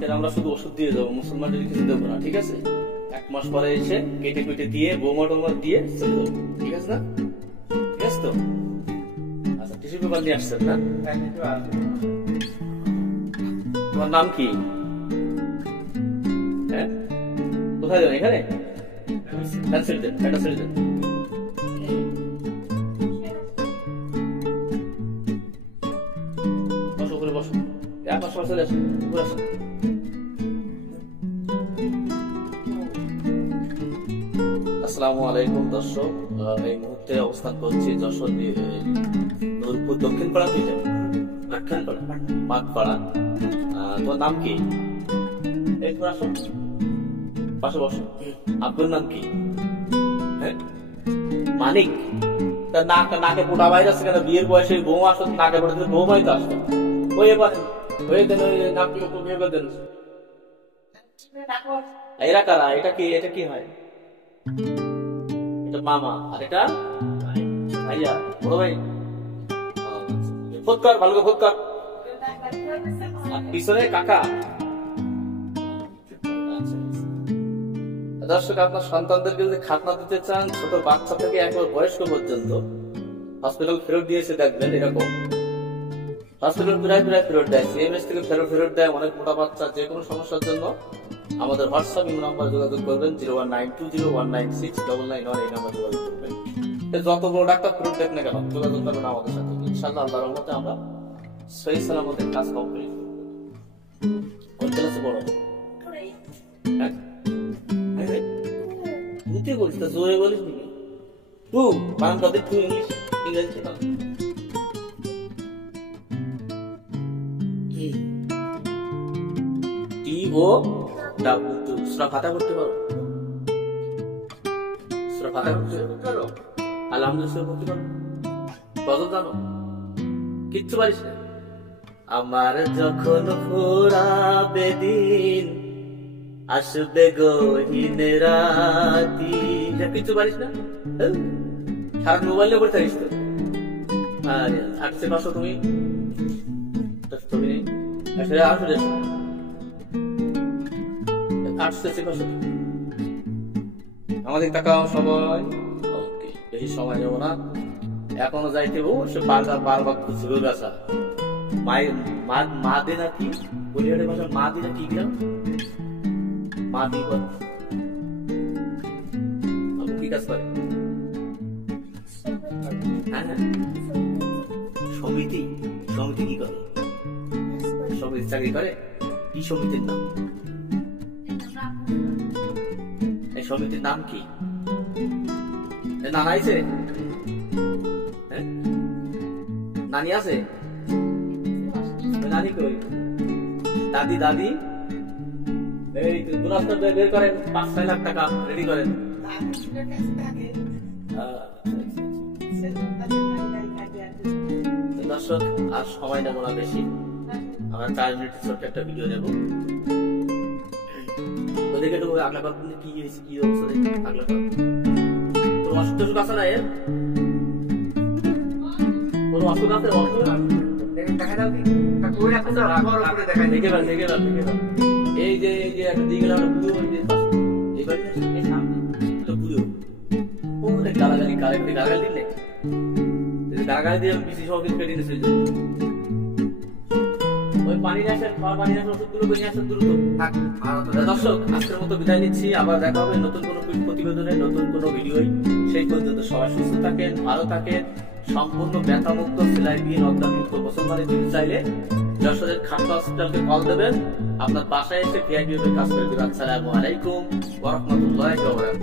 আজকে আমরা শুধু ওষুধ দিয়ে দেবো, মুসলমানদের কিছু দেবো না, ঠিক আছে? 1 মাস পরে এসে কেটে কেটে দিয়ে বোমা টোমা দিয়ে চলে দেবো, ঠিক আছে না? ঠিক আছে তো? আচ্ছা, টিস্যু পেপার নিয়ে আসছেন না? তোমার নাম কি? হ্যাঁ, কোথায় যাবেন? এখানে ছেড়ে দেন, এটা ছেড়ে দেন। বসো, করে বসো। চলে আসুন, উপরে আসুন। আসসালামু আলাইকুম দর্শক, এই মুহূর্তে অবস্থান করছি যশোর নূরপুর দক্ষিণ পাড়া, দক্ষিণ পাড়া মাঠপাড়া। তোমার নাম কি? এই আসো, পাশে বসো। আপনার নাম কি? হ্যাঁ, মানিক। তার নাকে পোড়া বাইরে আছে কেন? বিয়ের বয়সে বউ আসো, নাকে পড়ে বউ বাড়িতে আসো। ওই এবার হয়ে দেন, ওই নাকি বিয়ে করে দেন। এরা কারা? এটা কি? এটা কি হয়? এটা মামা, আর এটা ভাইয়া, বড় ভাই। ফোৎকার, ভালো করে ফোৎকার। পিছনে কাকা। দর্শক, আপনার সন্তানদেরকে যদি খাতনা দিতে চান, ছোট বাচ্চা থেকে একবার বয়স্ক পর্যন্ত হসপিটাল ফেরত দিয়েছে, দেখবেন এরকম হসপিটাল প্রায় ফেরত দেয়, সিএমএস থেকে ফেরত দেয়। অনেক মোটা বাচ্চা যে কোনো সমস্যার জন্য আমাদের হোয়াটসঅ্যাপ নাম্বার যোগাযোগ করবেন, 01920196991 এই নাম্বার যোগাযোগ করবেন। যত বড় ডাক্তার ফেরত দেখ না কেন, যোগাযোগ করবেন আমাদের সাথে। ইনশাআল্লাহ আল্লাহর রহমতে আমরা সহি সালামতে কাজ কমপ্লিট করতে আছে। বড় বুঝতে বলিস তা জোরে বলিস নাকি? টু বানান তাদের টু ইংরেজি টি ও ডাব্লিউ। সূরা ফাতিহা করতে পারো? সূরা ফাতিহা করতে পারো? আলহামদুলিল্লাহ করতে পারো? কত জানো? কিচ্ছু পারিস না? আমার যখন ফুরাবে দিন, আসবে গহীন রাতি, কিছু পারিস না? সারা মোবাইলে পড়ে থাকিস তো। আটশো পাঁচশো তুমি নেই, আমাদের তাকাও সবাই। ওকে, বেশি সময় নেবো না, এখনো যাইতে সে বারবার খুঁজছিল গাছা। মায়ের মা দে নাকি বলিহাটের ভাষা, মা দি না কি গ্রাম, মা দি কি কাজ করে? সমিতি কি করে? সমিতি চাকরি করে? কি সমিতির নাম? এই সমিতির নাম কি? নানা আছে? নানি আছে? নানি কই? দাদি এই দুরাস্তা বের করেন, 5-6 লাখ টাকা রেডি করেন। দর্শক, আর সময় নেবো না বেশি, আমরা 4 মিনিটের ছোট্ট একটা ভিডিও নেবো। ওদেরকে তো আগলা কর কি হয়েছে, কি অবস্থা দেখি আগলা কর। তোর অসুখ আছে না? এর তোর অসুখ আছে? অসুখ দেখা যাও কি? এই যে একটা দিকে গেলাম, এই বাড়ি সামনে পুজো, গালাগালি দিলে গালাগালি দিয়ে বেশি সব কেটে নিয়েছে। ওই পানি আসে, খাওয়া পানি আসে, ওষুধগুলো নিয়ে আসে দ্রুত। দর্শক, আজকের মতো বিদায় নিচ্ছি, আবার দেখা হবে নতুন কোনো প্রতিবেদনে, নতুন কোনো ভিডিও। সেই পর্যন্ত সবাই সুস্থ থাকেন, ভালো থাকেন, সম্পূর্ণ ব্যথামুক্ত, সেলাইবিহীন, অজ্ঞানমুক্ত মুসলমানের যদি চাইলে যশোরের খাতনা হসপিটালকে কল দেবেন, আপনার বাসায় এসে ভিআইপি কাজ করে দেবেন। আসসালামু আলাইকুম ওয়া রাহমাতুল্লাহি ওয়া বারাকাতুহু।